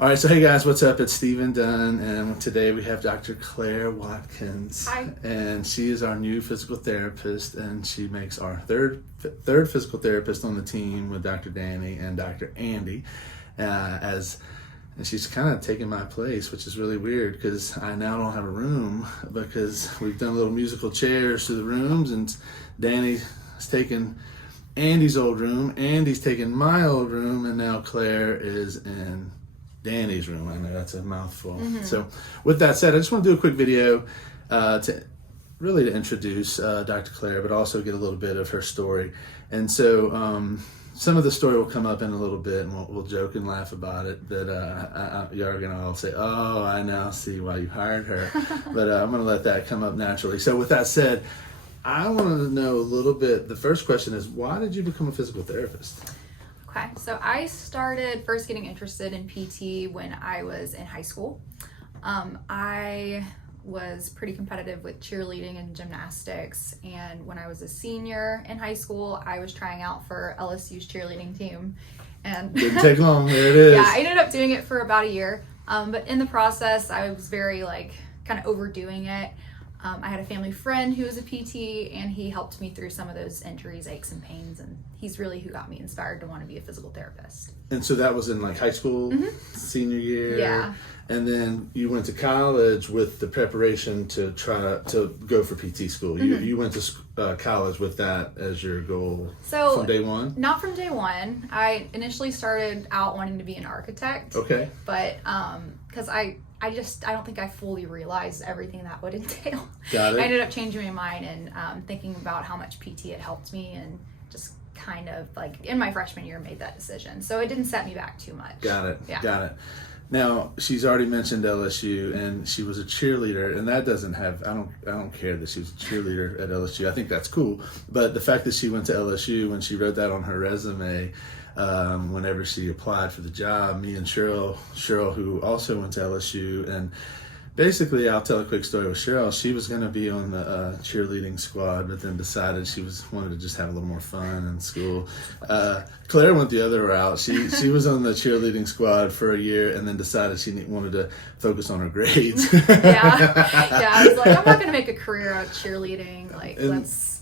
All right, so hey guys, what's up? It's Stephen Dunn, and today we have Dr. Claire Watkins. Hi. And she is our new physical therapist, and she makes our third physical therapist on the team with Dr. Danny and Dr. Andy. And she's kind of taking my place, which is really weird because I now don't have a room because we've done little musical chairs to the rooms, and Danny's taken Andy's old room, Andy's taken my old room, and now Claire is in Danny's room. I know that's a mouthful. Mm-hmm. So with that said, I just want to do a quick video to introduce Dr. Claire, but also get a little bit of her story. And so some of the story will come up in a little bit, and we'll joke and laugh about it, that you're going to all say, oh, I now see why you hired her. But I'm going to let that come up naturally. So with that said, I want to know a little bit. The first question is, why did you become a physical therapist? Okay, so I started first getting interested in PT when I was in high school. I was pretty competitive with cheerleading and gymnastics, and when I was a senior in high school, I was trying out for LSU's cheerleading team. And didn't take long. There it is. Yeah, I ended up doing it for about a year, but in the process, I was very kind of overdoing it. I had a family friend who was a PT, and he helped me through some of those injuries, aches, and pains, and he's really who got me inspired to want to be a physical therapist. And so that was in high school, senior year? Yeah. And then you went to college with the preparation to try to go for PT school. You went to college with that as your goal from day one? Not from day one. I initially started out wanting to be an architect. Okay. But because I don't think I fully realized everything that would entail. Got it. I ended up changing my mind and thinking about how much PT had helped me, and just kind of in my freshman year made that decision. So it didn't set me back too much. Got it. Yeah. Got it. Now, she's already mentioned LSU, and she was a cheerleader, and that doesn't have, I don't care that she was a cheerleader at LSU. I think that's cool. But the fact that she went to LSU, when she wrote that on her resume, whenever she applied for the job, me and Cheryl, who also went to LSU, and basically, I'll tell a quick story with Cheryl. She was going to be on the cheerleading squad, but then decided she wanted to just have a little more fun in school. Claire went the other route. She was on the cheerleading squad for a year, and then decided she wanted to focus on her grades. Yeah. I was like, I'm not going to make a career out of cheerleading.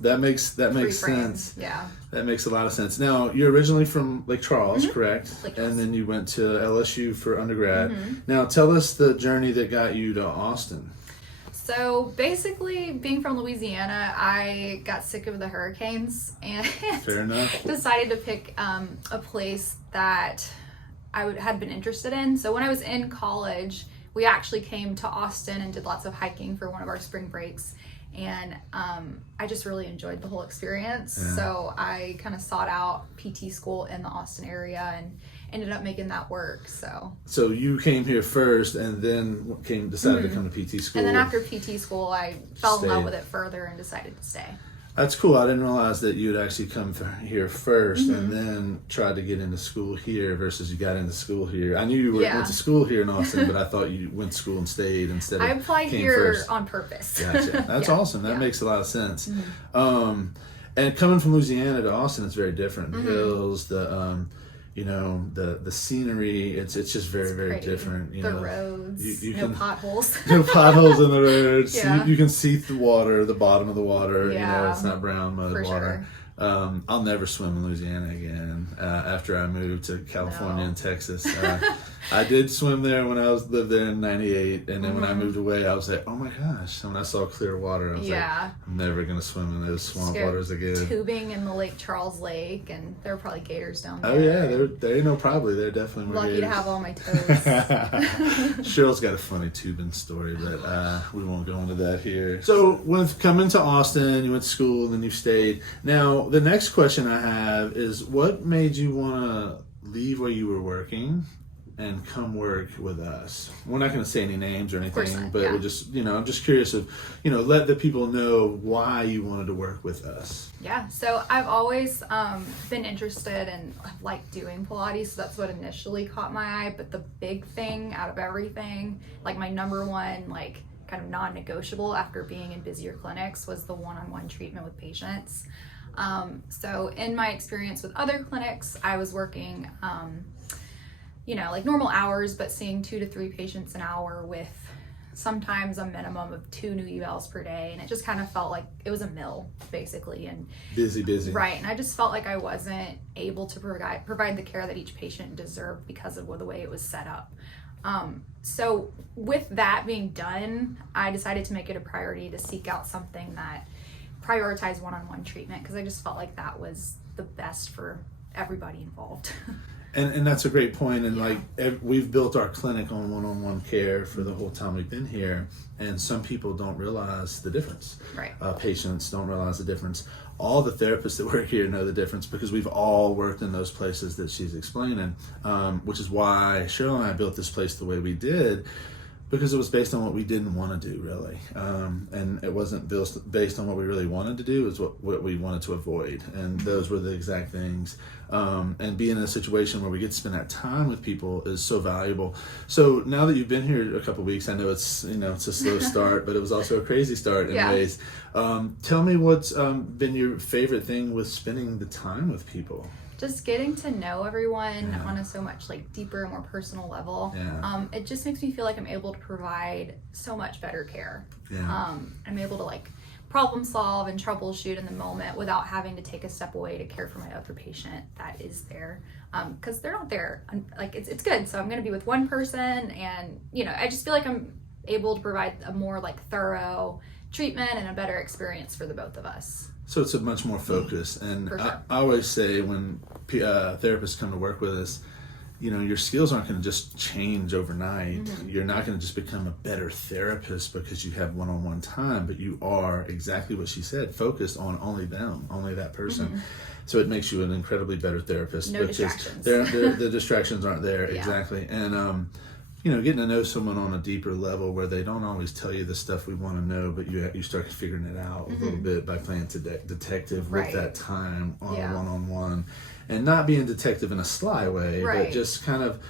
That makes sense. Yeah. That makes a lot of sense. Now, you're originally from Lake Charles, correct? Lake Charles. And then you went to LSU for undergrad. Now, tell us the journey that got you to Austin. So basically, being from Louisiana, I got sick of the hurricanes and Fair enough. decided to pick a place that I had been interested in. So when I was in college, we actually came to Austin and did lots of hiking for one of our spring breaks. And I just really enjoyed the whole experience. Yeah. So I kind of sought out PT school in the Austin area and ended up making that work. So you came here first, and then decided to come to PT school. And then after PT school, I fell in love Stayed. with it further and decided to stay. That's cool. I didn't realize that you had actually come here first and then tried to get into school here versus you got into school here. I knew you went to school here in Austin, but I thought you went to school and stayed instead of I applied came here first. on purpose. Gotcha. That's Yeah. awesome. That Yeah. makes a lot of sense. And coming from Louisiana to Austin, it's very different. The hills, the scenery, it's just very, very Pretty. different. The roads, you no can, potholes. no potholes in the roads. Yeah. You can see the water, the bottom of the water. Yeah. It's not brown mud For water. sure. I'll never swim in Louisiana again after I moved to California and Texas. I did swim there when I lived there in '98, and then when I moved away, I was like, oh my gosh. And when I saw clear water, I was like, I'm never going to swim in those swamp waters again. Tubing in the Charles Lake, and there were probably gators down there. Oh yeah, there ain't no probably. There definitely were Lucky gators. to have all my toes. Cheryl's got a funny tubing story, but we won't go into that here. So when coming to Austin, you went to school and then you stayed. Now, the next question I have is, what made you want to leave where you were working and come work with us? We're not going to say any names or anything, but we're just, I'm just curious of, let the people know why you wanted to work with us. Yeah, so I've always been interested in doing Pilates, so that's what initially caught my eye. But the big thing out of everything, my number one, kind of non-negotiable after being in busier clinics, was the one-on-one treatment with patients. So in my experience with other clinics, I was working like normal hours, but seeing 2 to 3 patients an hour with sometimes a minimum of 2 new evals per day. And it just kind of felt like it was a mill, basically. And busy. Right. And I just felt like I wasn't able to provide the care that each patient deserved because of the way it was set up. So with that being done, I decided to make it a priority to seek out something that prioritized one-on-one treatment, because I just felt like that was the best for everybody involved. And that's a great point. And we've built our clinic on one-on-one care for the whole time we've been here, and some people don't realize the difference. Right. Patients don't realize the difference. All the therapists that work here know the difference, because we've all worked in those places that she's explaining, which is why Cheryl and I built this place the way we did, because it was based on what we didn't want to do, really. And it wasn't based on what we really wanted to do. It was what we wanted to avoid. And those were the exact things. And being in a situation where we get to spend that time with people is so valuable. So now that you've been here a couple of weeks, I know it's a slow start, but it was also a crazy start in ways. Tell me what's been your favorite thing with spending the time with people? Just getting to know everyone on a so much deeper and more personal level. It just makes me feel like I'm able to provide so much better care. I'm able to problem solve and troubleshoot in the moment without having to take a step away to care for my other patient that is there, because they're not there. It's good. So I'm going to be with one person, and I just feel like I'm able to provide a more thorough treatment and a better experience for the both of us. So it's a much more focus. And For sure. I always say when therapists come to work with us, your skills aren't going to just change overnight. You're not going to just become a better therapist because you have one-on-one time, but you are, exactly what she said, focused on only them, only that person. So it makes you an incredibly better therapist. No because distractions. The distractions aren't there. Yeah. Exactly. And getting to know someone on a deeper level where they don't always tell you the stuff we want to know, but you start figuring it out a little bit by playing detective with that time on a one-on-one, and not being detective in a sly way, but just kind of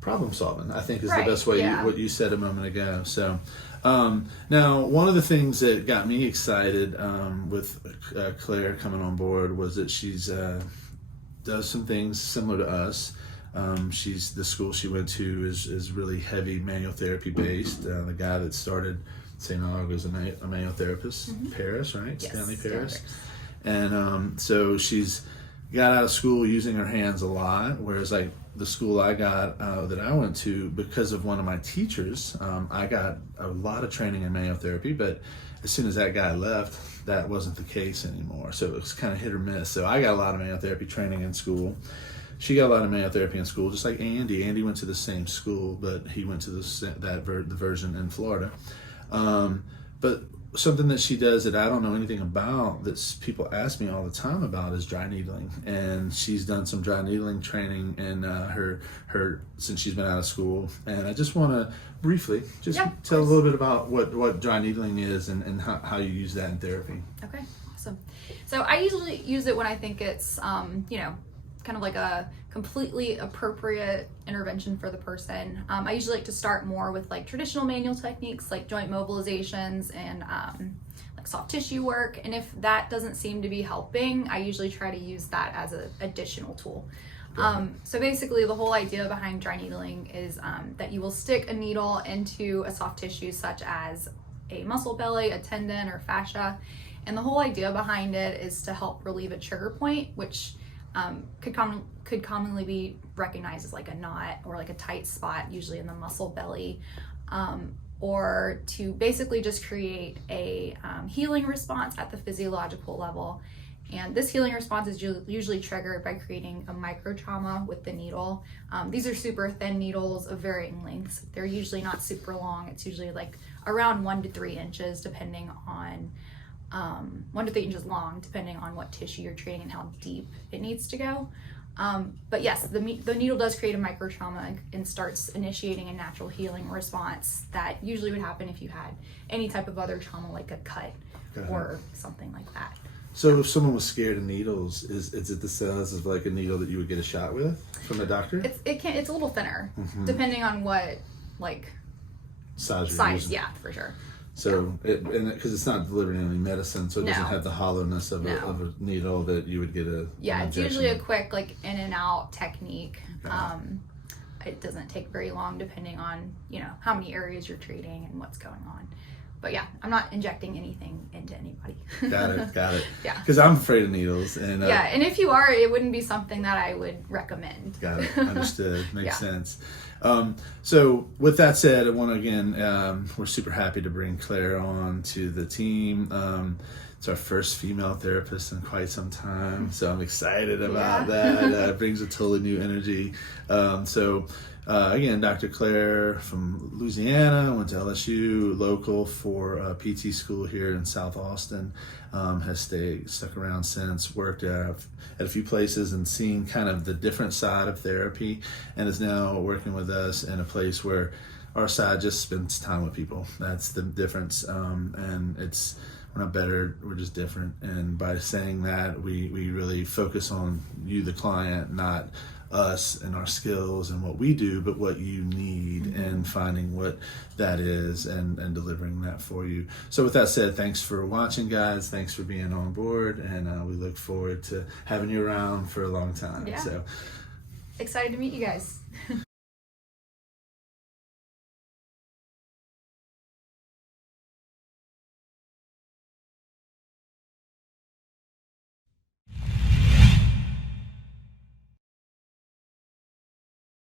problem solving, I think, is the best way. What you said a moment ago. So now, one of the things that got me excited with Claire coming on board was that she's does some things similar to us. The school she went to is really heavy manual therapy based. The guy that started St. Aug was a manual therapist, Paris, right? Yes, Stanley Paris. And so she's got out of school using her hands a lot, whereas the school I got that I went to, because of one of my teachers, I got a lot of training in manual therapy, but as soon as that guy left, that wasn't the case anymore. So it was kind of hit or miss. So I got a lot of manual therapy training in school. She got a lot of manual therapy in school, just like Andy. Andy went to the same school, but he went to the version in Florida. But something that she does that I don't know anything about, that people ask me all the time about, is dry needling. And she's done some dry needling training in her since she's been out of school. And I just want to briefly tell a little bit about what dry needling is and how you use that in therapy. Okay, awesome. So I usually use it when I think it's kind of a completely appropriate intervention for the person. I usually like to start more with traditional manual techniques like joint mobilizations and soft tissue work. And if that doesn't seem to be helping, I usually try to use that as an additional tool. So basically the whole idea behind dry needling is that you will stick a needle into a soft tissue such as a muscle belly, a tendon, or fascia. And the whole idea behind it is to help relieve a trigger point, which could commonly be recognized as a knot or a tight spot, usually in the muscle belly, or to basically just create a healing response at the physiological level. And this healing response is usually triggered by creating a micro trauma with the needle. These are super thin needles of varying lengths. They're usually not super long. It's usually around 1 to 3 inches, depending on 1 to 3 inches long, depending on what tissue you're treating and how deep it needs to go. But yes, the needle does create a micro trauma and starts initiating a natural healing response that usually would happen if you had any type of other trauma, like a cut or something like that. So if someone was scared of needles, is it the size of a needle that you would get a shot with from a doctor? It's a little thinner, depending on what size. Yeah, for sure. So, because it's not delivering any medicine, so it doesn't have the hollowness of a needle that you would get it's usually a quick in and out technique. it doesn't take very long depending on, you know, how many areas you're treating and what's going on. But yeah, I'm not injecting anything into anybody. Got it. Yeah. Because I'm afraid of needles. And yeah, and if you are, it wouldn't be something that I would recommend. Got it. Understood. Makes sense. So with that said, I want to again, we're super happy to bring Claire on to the team. It's our first female therapist in quite some time, so I'm excited about that. It brings a totally new energy. Again, Dr. Claire from Louisiana, went to LSU, local for PT school here in South Austin, has stuck around since, worked at a few places and seen kind of the different side of therapy, and is now working with us in a place where our side just spends time with people. That's the difference, and we're not better, we're just different. And by saying that, we really focus on you, the client, not us and our skills and what we do, but what you need, and finding what that is and delivering that for you. So with that said, thanks for watching, guys. Thanks for being on board, and we look forward to having you around for a long time. Yeah. So excited to meet you guys.